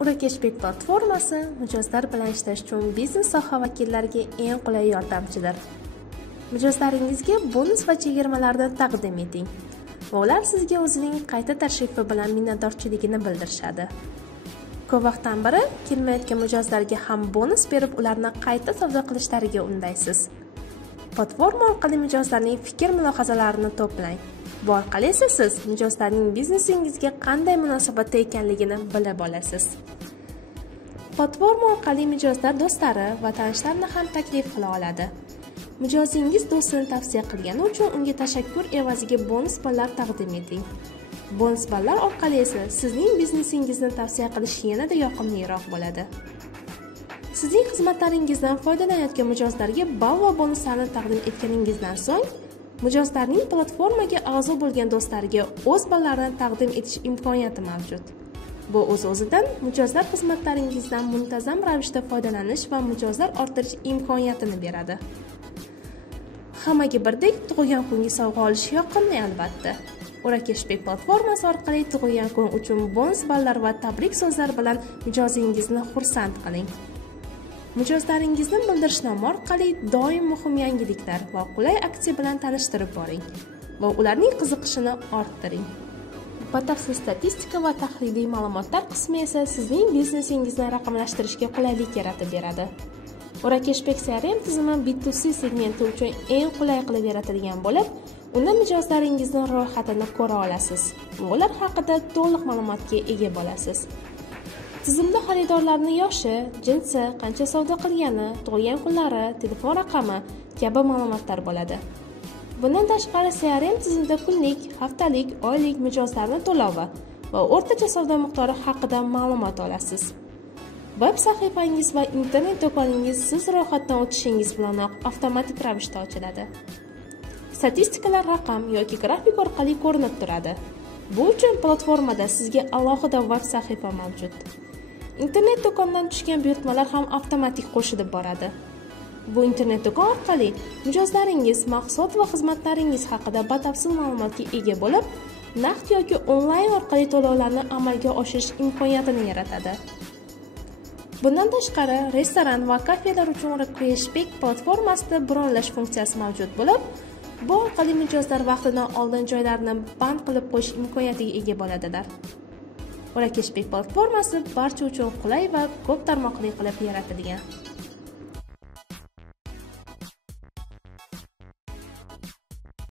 Urakeshbek platformasi mijozlar bilan ishlash uchun biznes soha vakillariga eng qulay yordamchidir. Mijozlaringizga bonus va chegirmalarni taqdim eting va ular sizga o'zining qayta tashrifi bilan minnatdorchiligini bildirishadi. Ko'p vaqtdan beri kelmayotgan mijozlarga ham bonus berib, ularni qayta savdo qilishlariga undaysiz. Platforma orqali mijozlarning fikr-mulohazalarini to'plang. Bu orqali esa siz mijozlarning biznesingizga qanday munosabatda ekanligini bilib olasiz. Platforma orqali mijozlar do'stlari va tanishlarini ham taklif qila oladi. Mijozingiz do'stini tavsiya qilgani uchun unga tashakkur evaziga bonus ballar taqdim eting. Bonus ballar orqali esa sizning biznesingizni tavsiya qilish yanada yoqimliroq bo'ladi. Sizning xizmatlaringizdan foydalanayotgan mijozlarga ball va bonuslarni taqdim etganingizdan so'ng, mijozlarning platformaga a'zo bo'lgan do'stlariga o'z ballarini taqdim etish imkoniyati mavjud. Bu o'z-o'zidan mijozlar xizmatlaringizdan muntazam ravishda foydalanish va mijozlar orttirish imkoniyatini beradi. Hammaga birdek tug'ilgan kunga sovg'a olish yoqimli albatta. Urakeshbek platformasi orqali tug'ilgan kun uchun bonus ballar va tabrik so'zlar bilan mijozingizni xursand qiling. Mijozlaringizni bildirishnoma orqali doim muhim yangiliklar va qulay aksiya bilan tanishtirib boring va ularning qiziqishini orttiring. Batafsil statistika va tahliliy ma'lumotlar qismi esa sizning biznesingizni raqamlashtirishga qulaylik yaratib beradi. Urakeshbek CRM tizimi B2C segmenti uchun eng qulay qilib yaratilgan bo'lib, unda mijozlaringizning ro'yxatini ko'ra olasiz va ular haqida to'liq ma'lumotga ega bo'lasiz. Tizimda xaridorlarning yoshi, jinsi, qancha savdo qilgani, tug'ilgan kunlari, telefon raqami kabi ma'lumotlar bo'ladi. Bundan tashqari CRM tizimida kunlik, haftalik, oylik mijozlarning to'lovi va o'rtacha savdo miqdori haqida ma'lumot olasiz. Web sahifangiz va internet do'koningiz siz ro'yxatdan o'tishingiz bilanoq avtomatik ravishda ochiladi. Statistikalar raqam yoki grafik orqali ko'rinib turadi. Bu uchun platformada sizga alohida web sahifa mavjud. Internet do'kondan tushgan buyurtmalar ham avtomatik qo'shilib boradi. Bu internet do'kon orqali mijozlaringiz mahsulot va xizmatlaringiz haqida batafsil ma'lumotga ega bo'lib, naqd yoki onlayn orqali to'lovlarni amalga oshirish imkoniyatini yaratadi. Bundan tashqari, restoran va kafelar uchun Urakeshbek platformasida bronlash funksiyasi mavjud bo'lib, bu orqali mijozlar vaqtidan oldin joylarni band qilib qo'yish imkoniyatiga ega bo'ladilar. Urakeshbek platformasi barcha uchun qulay va ko'p tarmoqli qilib yaratilgan.